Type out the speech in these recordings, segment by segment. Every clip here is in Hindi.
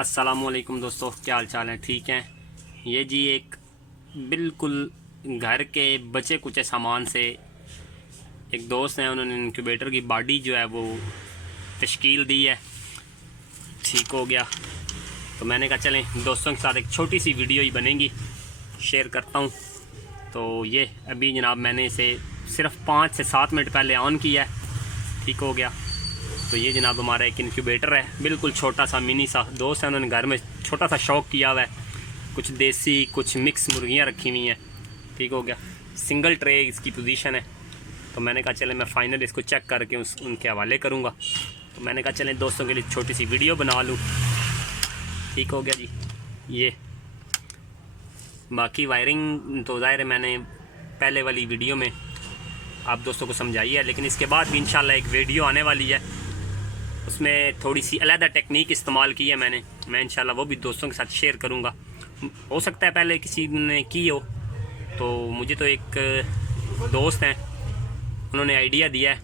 अस्सलामुअलैकुम दोस्तों, क्या हाल चाल है? ठीक हैं? ये जी एक बिल्कुल घर के बचे कुचे सामान से एक दोस्त हैं, उन्होंने इंक्यूबेटर की बॉडी जो है वो तश्कील दी है, ठीक हो गया। तो मैंने कहा चलें दोस्तों के साथ एक छोटी सी वीडियो ही बनेगी, शेयर करता हूँ। तो ये अभी जनाब मैंने इसे सिर्फ 5 से 7 मिनट पहले ऑन किया है, ठीक हो गया। तो ये जनाब हमारा एक इंक्यूबेटर है, बिल्कुल छोटा सा मिनी सा। दोस्त है, उन्होंने घर में छोटा सा शौक किया हुआ है, कुछ देसी कुछ मिक्स मुर्गियाँ रखी हुई हैं, ठीक हो गया। सिंगल ट्रे इसकी पोजीशन है। तो मैंने कहा चले मैं फ़ाइनल इसको चेक करके उनके हवाले करूँगा। तो मैंने कहा चलें दोस्तों के लिए छोटी सी वीडियो बना लूँ, ठीक हो गया जी। ये बाकी वायरिंग तो ज़ाहिर है मैंने पहले वाली वीडियो में आप दोस्तों को समझाई है, लेकिन इसके बाद भी इंशाल्लाह एक वीडियो आने वाली है, उसमें थोड़ी सी अलग टेक्निक इस्तेमाल की है मैं इंशाल्लाह वो भी दोस्तों के साथ शेयर करूँगा। हो सकता है पहले किसी ने की हो, तो मुझे तो एक दोस्त हैं उन्होंने आइडिया दिया है,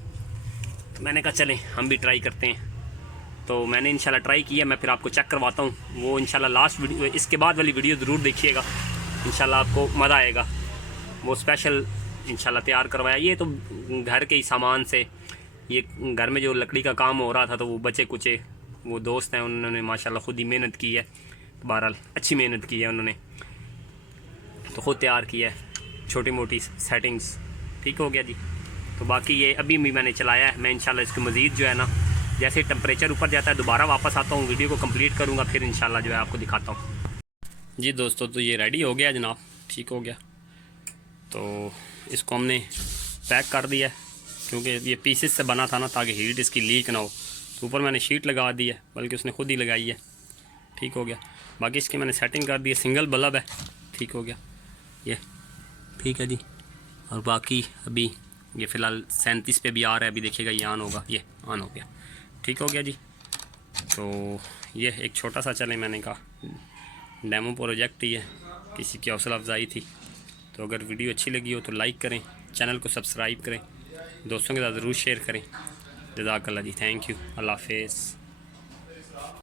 तो मैंने कहा चलें हम भी ट्राई करते हैं। तो मैंने इंशाल्लाह ट्राई किया, मैं फिर आपको चेक करवाता हूँ। वो इंशाल्लाह लास्ट वीडियो, इसके बाद वाली वीडियो ज़रूर देखिएगा, इंशाल्लाह आपको मज़ा आएगा। वो स्पेशल इंशाल्लाह तैयार करवाया। ये तो घर के ही सामान से, ये घर में जो लकड़ी का काम हो रहा था तो वो बचे कुचे वो दोस्त हैं, उन्होंने माशाल्लाह ख़ुद ही मेहनत की है, बहरहाल अच्छी मेहनत की है उन्होंने, तो ख़ुद तैयार किया है छोटी मोटी सेटिंग्स, ठीक हो गया जी। तो बाकी ये अभी भी मैंने चलाया है, मैं इंशाल्लाह इसको मज़ीद जो है ना जैसे टेम्परेचर ऊपर जाता है दोबारा वापस आता हूँ, वीडियो को कंप्लीट करूँगा, फिर इंशाल्लाह जो है आपको दिखाता हूँ। जी दोस्तों, तो ये रेडी हो गया जनाब, ठीक हो गया। तो इसको हमने पैक कर दिया है, क्योंकि ये पीसेस से बना था ना, ताकि हीट इसकी लीक ना हो। तो ऊपर मैंने शीट लगा दी है, बल्कि उसने खुद ही लगाई है, ठीक हो गया। बाकी इसकी मैंने सेटिंग कर दी है, सिंगल बल्ब है, ठीक हो गया ये, ठीक है जी। और बाकी अभी ये फ़िलहाल 37 पे भी आ रहा है, अभी देखिएगा ये ऑन होगा, ये ऑन हो गया, ठीक हो गया जी। तो ये एक छोटा सा चले मैंने कहा डेमो प्रोजेक्ट ही है, किसी की हौसला अफजाई थी। तो अगर वीडियो अच्छी लगी हो तो लाइक करें, चैनल को सब्सक्राइब करें, दोस्तों के साथ ज़रूर शेयर करें। जज़ाकल्लाह जी, थैंक यू, अल्लाह हाफ़िज़।